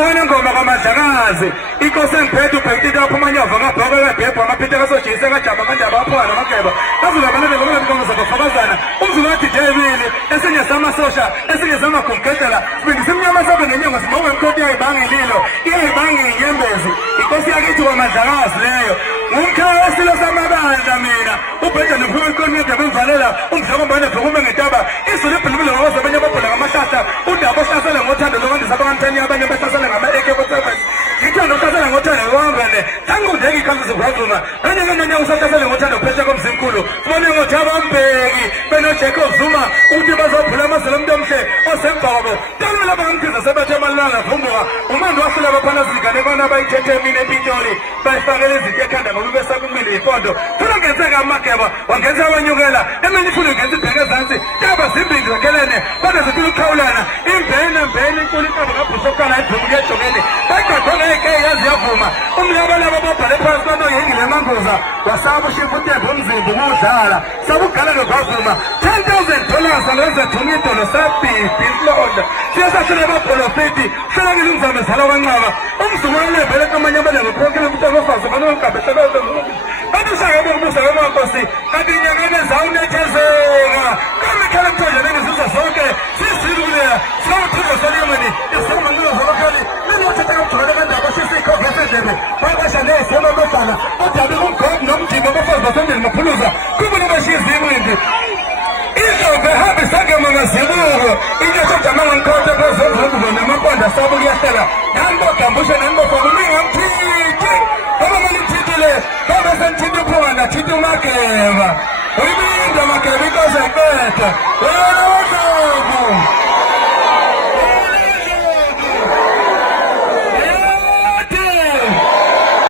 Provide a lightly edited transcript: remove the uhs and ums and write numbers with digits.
wena ngoma kaMadlakazi inkosi engiphethe ubhekile aphuma nyova ngabhoka kadebho amaphitha kasojisa kajama kanjaba aphwana mageba kazukabalele ngoba inkomo zakufakazana umzulu wathi Jebili esinye samasosha esinye samagumgedela sibindi simnyama sabe nenyanga sibonge imkhoti yayibanga ililo iyayibanga inyembezi inkosi yakithi kaMadlakazi leyo ngumkhaya wesilo samabandla mina ubhedla nophuma ikonede bemvalela umdloko mbane bhekume ngetaba izulu ibhulubule ngoba zabanye ababhula ngamahlahla udaba ohlasela ngothando lokwandisa abangamthani abanye behlasela ngama-AK-47 ngithanda uhlasela ngothando wangane sangqundeka ikhambi zivavuma kanye usahlasele ngothando phesha komzimkhulu sibone ngothaba mbeki benoJacob Zuma ukuthi bazophula amazelo omuntu omhle osembhako talumela bangamkhiza sebethe emalanga vumbuka umando wasula abaphana zingane bana bayithethe mina empitoli bayifakele izinto ekhanda ngoba besakumile ifondo funa ngenzeka amageba wangenza abanyukela eminye ifuna ngenza ibheke ezansi kaba zimbili zakhelene kodwa zifuna ukukhawulana imbene inkulu inkaba ngabhusokala ibhumuke ejokeni bayigaqonga ekeyi yaziyavuma umlabalaba babhale phansi banoyengile emangoza wasaba ushifa utembo umzimba ukuwudlala sabugalelo kwavuma $10,000 angenza thuma idolo sabhibhi inhlonda siyasashela abaprofeti hlelakile umzame zala wancaba umzumane vele kamanye abalenge khonkele ukuthi abafazi banonkabehlala kanti ushaka bokubusa kwemankosi kanti inyangane zawunethezeka kamekhala emthonjeleni ziza zonke sisikuleya sawuthiza soliyemani isimanqilo zabakhali ninothetha kamjolele bendaba sisikhovu yasedlebe babasha neyisema befana odabe kumgodi nomjimba abafazi basendeli maphuluza kubona bashiza inqindi izove hambe sangema ngazibuko intosojamanga ngikhothe phezomvubuko namaqonda sabo kuyahlela nanibogambushe nanibofaka umingamthithi ngoba malithithile ngoba sengithithi uphunga nathithi umageba uyibinda mageba inkosi eqeda